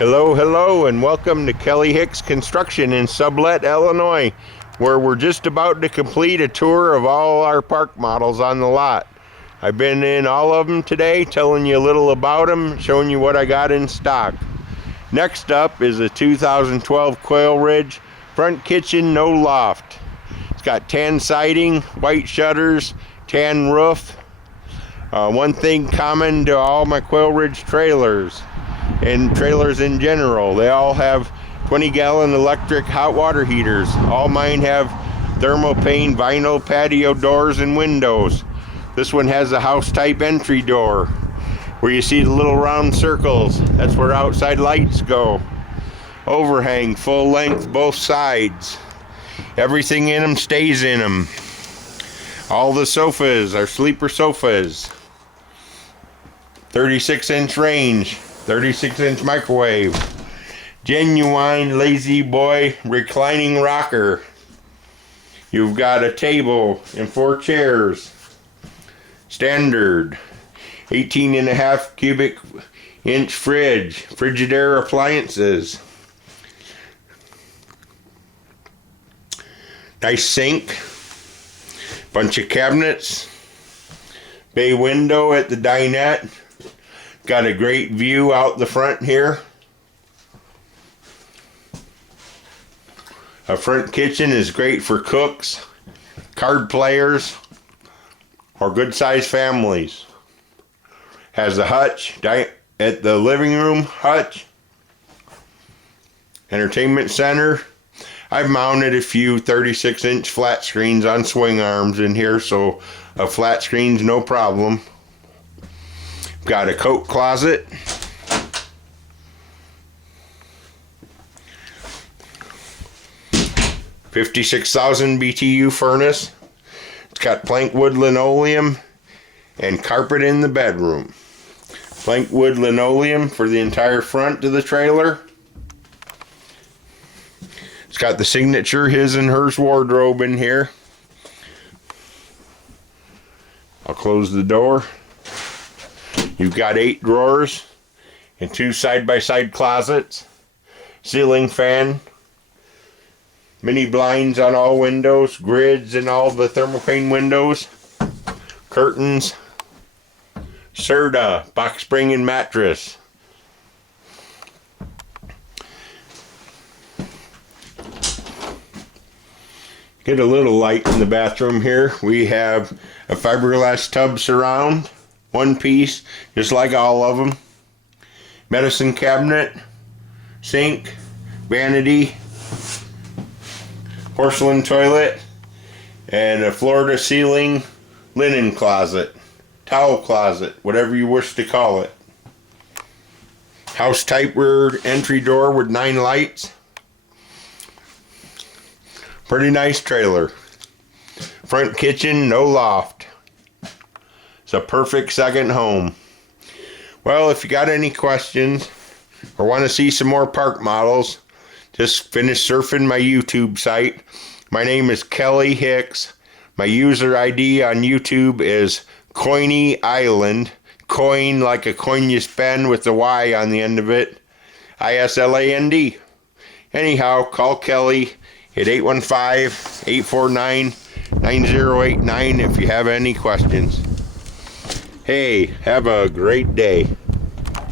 Hello, and welcome to Kelly Hicks Construction in Sublette, Illinois, where we're just about to complete a tour of all our park models on the lot. I've been in all of them today, telling you a little about them, showing you what I got in stock. Next up is a 2012 Quailridge front kitchen No-Loft. It's got tan siding, white shutters, tan roof. One thing common to all my Quailridge trailers and trailers in general, they all have 20-gallon electric hot water heaters. All mine have thermopane vinyl patio doors and windows. This one has a house type entry door where you see the little round circles. That's where outside lights go. Overhang full length both sides. Everything in them stays in them. All the sofas are sleeper sofas. 36-inch range, 36-inch microwave, genuine lazy boy reclining rocker. You've got a table and 4 chairs. Standard 18.5 cubic inch fridge, Frigidaire appliances. Nice sink, bunch of cabinets, bay window at the dinette. Got a great view out the front here. A front kitchen is great for cooks, card players, or good sized families. Has a hutch at the living room, hutch, entertainment center. I've mounted a few 36-inch flat screens on swing arms in here, so a flat screen's no problem. Got a coat closet. $56,000 BTU furnace. It's got plank wood linoleum and carpet in the bedroom. Plank wood linoleum for the entire front of the trailer. It's got the signature his and hers wardrobe in here. I'll close the door. You've got 8 drawers and 2 side-by-side closets, ceiling fan, mini blinds on all windows, grids in all the thermopane windows, curtains, Serta box spring and mattress. Get a little light in the bathroom here. We have a fiberglass tub surround, one piece, just like all of them. Medicine cabinet, sink, vanity, porcelain toilet, and a floor-to-ceiling linen closet, towel closet, whatever you wish to call it. House type rear entry door with 9 lights. Pretty nice trailer. Front kitchen, no loft. It's a perfect second home. Well, if you got any questions or want to see some more park models, just finish surfing my YouTube site. My name is Kelly Hicks. My user ID on YouTube is Coiny Island. Coin like a coin you spend with the Y on the end of it. ISLAND. Anyhow, call Kelly at 815-849-9089 if you have any questions. Hey, have a great day.